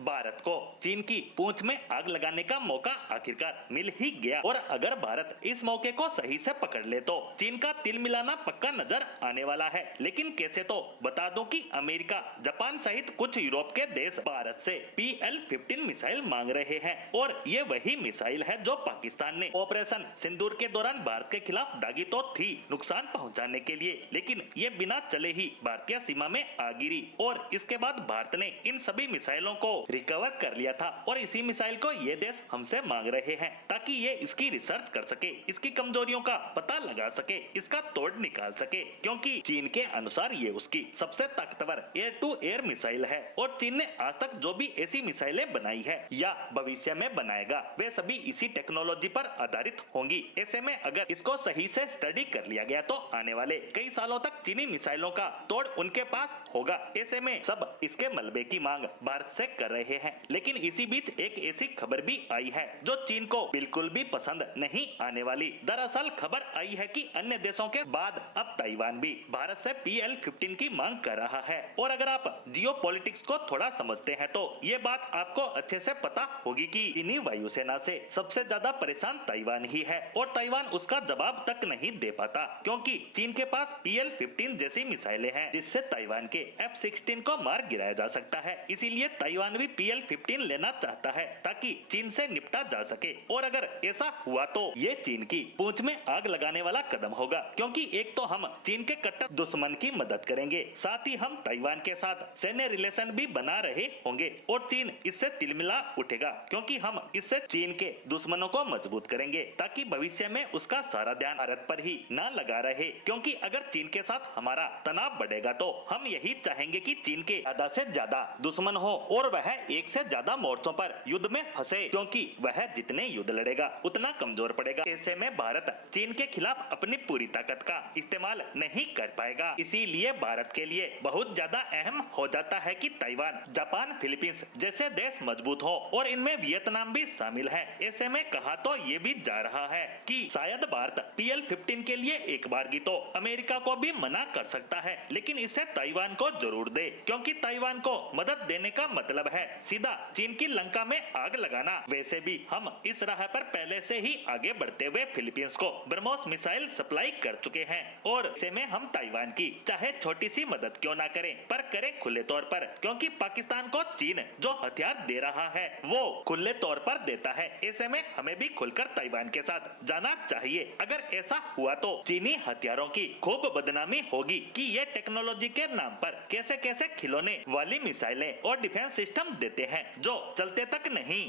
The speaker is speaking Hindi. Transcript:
भारत को चीन की पूंछ में आग लगाने का मौका आखिरकार मिल ही गया और अगर भारत इस मौके को सही से पकड़ ले तो चीन का तिल मिलाना पक्का नजर आने वाला है। लेकिन कैसे, तो बता दूं कि अमेरिका, जापान सहित कुछ यूरोप के देश भारत से PL-15 मिसाइल मांग रहे हैं और ये वही मिसाइल है जो पाकिस्तान ने ऑपरेशन सिंदूर के दौरान भारत के खिलाफ दागी तो थी नुकसान पहुंचाने के लिए, लेकिन ये बिना चले ही भारतीय सीमा में आ गिरी और इसके बाद भारत ने इन सभी मिसाइलों को रिकवर कर लिया था और इसी मिसाइल को ये देश हमसे मांग रहे हैं ताकि ये इसकी रिसर्च कर सके, इसकी कमजोरियों का पता लगा सके, इसका तोड़ निकाल सके, क्योंकि चीन के अनुसार ये उसकी सबसे ताकतवर एयर टू एयर मिसाइल है और चीन ने आज तक जो भी ऐसी मिसाइलें बनाई है या भविष्य में बनाएगा वे सभी इसी टेक्नोलॉजी पर आधारित होंगी। ऐसे में अगर इसको सही से स्टडी कर लिया गया तो आने वाले कई सालों तक चीनी मिसाइलों का तोड़ उनके पास होगा। ऐसे में सब इसके मलबे की मांग भारत से कर रहे हैं, लेकिन इसी बीच एक ऐसी खबर भी आई है जो चीन को बिल्कुल भी पसंद नहीं आने वाली। दरअसल खबर आई है कि अन्य देशों के बाद अब ताइवान भी भारत से PL-15 की मांग कर रहा है और अगर आप जियोपॉलिटिक्स को थोड़ा समझते हैं तो ये बात आपको अच्छे से पता होगी कि चीनी वायुसेना से सबसे ज्यादा परेशान ताइवान ही है और ताइवान उसका जवाब तक नहीं दे पाता क्योंकि चीन के पास PL-15 जैसी मिसाइलें हैं जिससे ताइवान के F-16 को मार गिराया जा सकता है। इसीलिए ताइवान भी PL-15 लेना चाहता है ताकि चीन से निपटा जा सके और अगर ऐसा हुआ तो ये चीन की पूंछ में आग लगाने वाला कदम होगा, क्योंकि एक तो हम चीन के कट्टर दुश्मन की मदद करेंगे, साथ ही हम ताइवान के साथ सैन्य रिलेशन भी बना रहे होंगे और चीन इससे तिलमिला उठेगा क्योंकि हम इससे चीन के दुश्मनों को मजबूत करेंगे ताकि भविष्य में उसका सारा ध्यान भारत पर ही न लगा रहे, क्योंकि अगर चीन के साथ हमारा तनाव बढ़ेगा तो हम यही चाहेंगे कि चीन के ज्यादा से ज्यादा दुश्मन हो और वह एक से ज्यादा मोर्चों पर युद्ध में फंसे, क्योंकि वह जितने युद्ध लड़ेगा उतना कमजोर पड़ेगा। ऐसे में भारत चीन के खिलाफ अपनी पूरी ताकत का इस्तेमाल नहीं कर पाएगा। इसीलिए भारत के लिए बहुत ज्यादा अहम हो जाता है कि ताइवान, जापान, फिलीपींस जैसे देश मजबूत हो और इनमें वियतनाम भी शामिल है। ऐसे में कहा तो ये भी जा रहा है कि शायद भारत PL-15 के लिए एक बार की तो अमेरिका को भी मना कर सकता है, लेकिन इसे ताइवान को जरूर दे, क्योंकि ताइवान को मदद देने का मतलब है सीधा चीन की लंका में आग लगाना। वैसे भी हम इस राह पर पहले से ही आगे बढ़ते हुए फिलीपींस को ब्रह्मोस मिसाइल सप्लाई कर चुके हैं और ऐसे में हम ताइवान की चाहे छोटी सी मदद क्यों ना करें पर करें खुले तौर पर, क्योंकि पाकिस्तान को चीन जो हथियार दे रहा है वो खुले तौर पर देता है। ऐसे में हमें भी खुलकर ताइवान के साथ जाना चाहिए। अगर ऐसा हुआ तो चीनी हथियारों की खूब बदनामी होगी कि ये टेक्नोलॉजी के नाम पर कैसे कैसे खिलौने वाली मिसाइलें और डिफेंस सिस्टम देते हैं जो चलते तक नहीं।